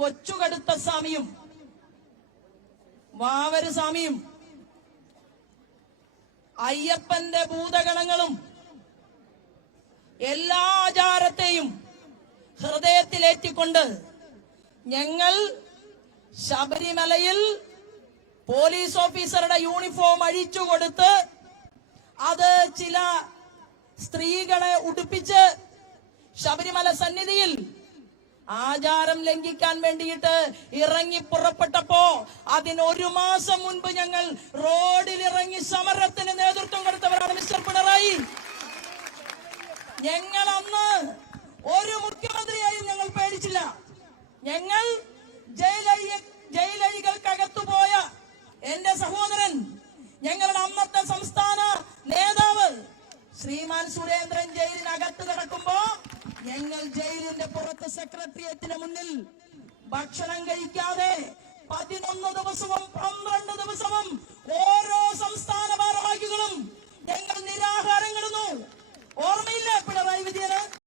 കൊച്ചുകടുത്ത സ്വാമിയും വാവര് സ്വാമിയും അയ്യപ്പന്റെ ഭൂതഗണങ്ങളും എല്ലാ ആചാരത്തെയും ഹൃദയത്തിലേറ്റിക്കൊണ്ട് ഞങ്ങൾ ശബരിമലയിൽ പോലീസ് ഓഫീസറുടെ യൂണിഫോം അഴിച്ചു കൊടുത്ത് അത് ചില സ്ത്രീകളെ ഉടുപ്പിച്ച് ശബരിമല സന്നിധിയിൽ ആചാരം ലംഘിക്കാൻ വേണ്ടിയിട്ട് ഇറങ്ങി പുറപ്പെട്ടപ്പോ അതിന് ഒരു മാസം മുൻപ് ഞങ്ങൾ റോഡിൽ ഇറങ്ങി സമരത്തിന് നേതൃത്വം കൊടുത്തവരാണ് മിസ്റ്റർ പിണറായി. ഞങ്ങൾ അന്ന് ഒരു മുഖ്യമന്ത്രിയെയും ഞങ്ങൾ പേടിച്ചില്ല. ഞങ്ങൾ ജയിലൈകൾക്കകത്തുപോയ പോയ എന്റെ സഹോദരൻ ഞങ്ങളുടെ അന്നത്തെ സംസ്ഥാന നേതാവ് ശ്രീമാൻ സുരേന്ദ്രൻ ജയിലിനകത്ത് കിടക്കുമ്പോ ഞങ്ങൾ ജയിലിന്റെ പുറത്ത് സെക്രട്ടേറിയറ്റിന് മുന്നിൽ ഭക്ഷണം കഴിക്കാതെ പതിനൊന്ന് ദിവസവും പന്ത്രണ്ട് ദിവസവും